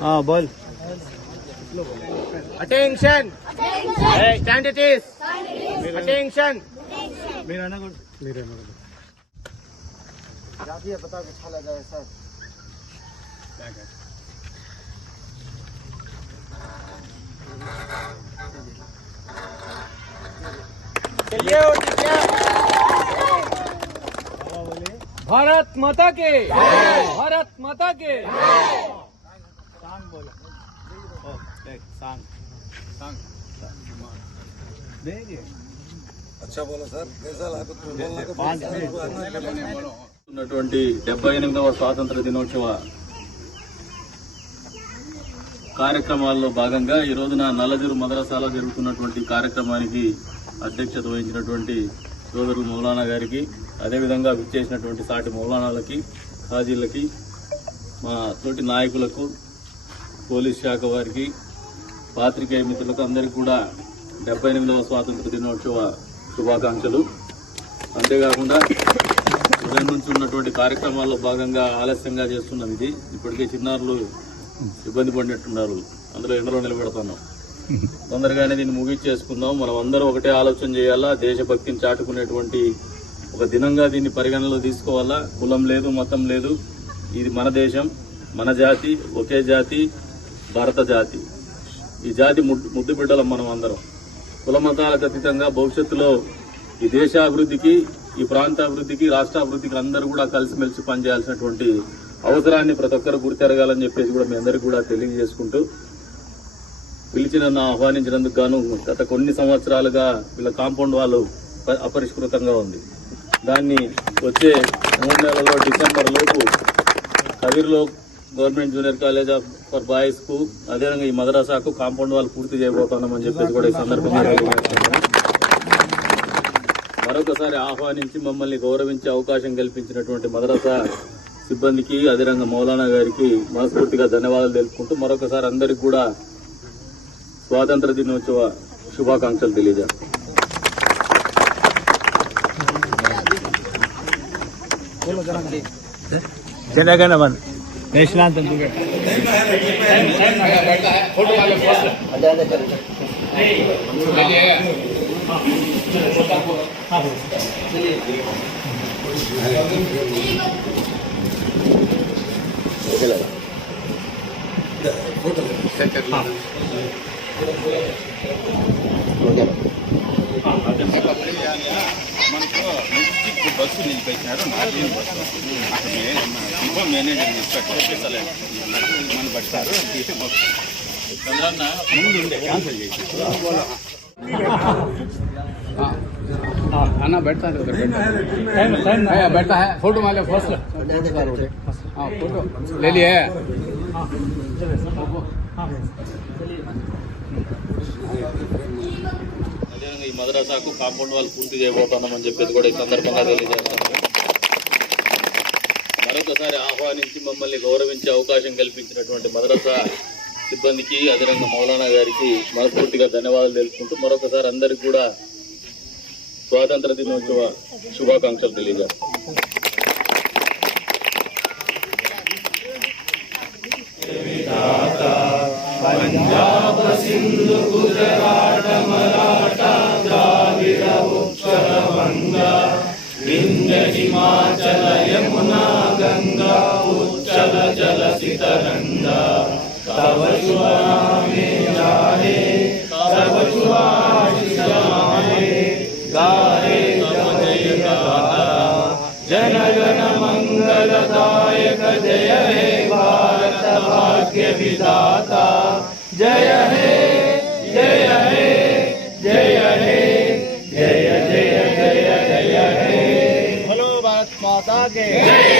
हाँ बोल। Attention! Stand it is! Attention! मेरा ना मेरा जाती है पता अच्छा लगा है सर। चलिए भारत माता के, भारत माता के। सांग बोलो। ओ देख सांग सांग देखिए अच्छा बोला सर, कैसा लगा? ఉన్నటువంటి 78వ స్వాతంత్ర దినోత్సవ కార్యక్రమాల్లో భాగంగా ఈ రోజున నల్లజరు మదరసాలో జరుగుతున్నటువంటి కార్యక్రమానికి అధ్యక్షత వహించినటువంటి సోదరులు మౌలానా గారికి, అదేవిధంగా విచ్చేసినటువంటి సాటి మౌలానాలకి, ఖాజీలకి, మా తోటి నాయకులకు, పోలీస్ శాఖ వారికి, పాత్రికేయ మిత్రులకు అందరికీ కూడా 78వ స్వాతంత్ర దినోత్సవ శుభాకాంక్షలు. అంతేకాకుండా ఉదయం నుంచి ఉన్నటువంటి కార్యక్రమాల్లో భాగంగా ఆలస్యంగా చేస్తున్నాం. ఇది ఇప్పటికే చిన్నారులు ఇబ్బంది పడినట్టున్నారు, అందులో ఎండలో నిలబెడుతున్నాం. తొందరగానే దీన్ని ముగించేసుకుందాం. మనం అందరం ఒకటే ఆలోచన చేయాలా, దేశభక్తిని చాటుకునేటువంటి ఒక దినంగా దీన్ని పరిగణనలో తీసుకోవాలా. కులం లేదు, మతం లేదు, ఇది మన దేశం, మన జాతి, ఒకే జాతి, భారత జాతి. ఈ జాతి ముద్దు బిడ్డలం మనం అందరం. కుల మతాలకు అతీతంగా భవిష్యత్తులో ఈ దేశాభివృద్ధికి, ఈ ప్రాంతాభివృద్ధికి, రాష్ట్రాభివృద్ధికి అందరూ కూడా కలిసిమెలిసి పనిచేయాల్సినటువంటి అవసరాన్ని ప్రతి ఒక్కరు గుర్తెరగాలని చెప్పేసి కూడా మీ అందరికీ కూడా తెలియజేసుకుంటూ, పిలిచి నన్ను ఆహ్వానించినందుకు గాను గత కొన్ని సంవత్సరాలుగా వీళ్ళ కాంపౌండ్ వాళ్ళు అపరిష్కృతంగా ఉంది. దాన్ని వచ్చే 3 నెలల్లో డిసెంబర్ లోపు కదిర్లో government junior college for boys కు, అదేవిధంగా ఈ మదరసాకు కాంపౌండ్ వాళ్ళు పూర్తి చేయబోతున్నామని చెప్పేసి కూడా ఈ సందర్భంగా మరొకసారి ఆహ్వానించి మమ్మల్ని గౌరవించే అవకాశం కల్పించినటువంటి మదరసా సిబ్బందికి, అదేవిధంగా మౌలానా గారికి మనస్ఫూర్తిగా ధన్యవాదాలు తెలుపుకుంటూ మరొకసారి అందరికీ కూడా స్వాతంత్ర దినోత్సవ శుభాకాంక్షలు తెలియజేస్తాం. జనగణమన్ నేషనల్ फोटो वाले మనకు బస్సు నిలిపేసినారు, నార్మల్ బస్సు అక్కడ మేనేజర్ చెప్పలేదు మన పడతారు. చంద్రన్న ముందు ఉండే క్యాన్సిల్ చేసి आना बैठता है, बैठता है। फोटो वाले फर्स्ट फोटो ले लिए। అదేవిధంగా ఈ మదరసాకు కాంపౌండ్ వాళ్ళు పూర్తి చేయబోతున్నామని చెప్పేసి కూడా ఈ సందర్భంగా తెలియజేస్తాను. మరొకసారి ఆహ్వానించి మమ్మల్ని గౌరవించే అవకాశం కల్పించినటువంటి మదరసా సిబ్బందికి, అదేవిధంగా మౌలానా గారికి మనస్ఫూర్తిగా ధన్యవాదాలు తెలుపుకుంటూ మరొకసారి అందరికీ కూడా స్వాతంత్ర దినోత్సవ శుభాకాంక్షలు తెలియజేస్తాం. పంజాబ్ సింధు గుజరాట మరాఠా ద్రావిడ ఉత్కల వంగ వింధ్య హిమాచల యమునా గంగా ఉచ్చల జలసి తరంగా తవ శుభ నామే జాహే తవ శుభ ఆశీష మాహే गाहे जय गाता जनगण मंगलदायक जय हे भारत भाग्य विधाता जय हे जय हे जय हे जय जय जय जय हे। बोलो भारत माता के जय।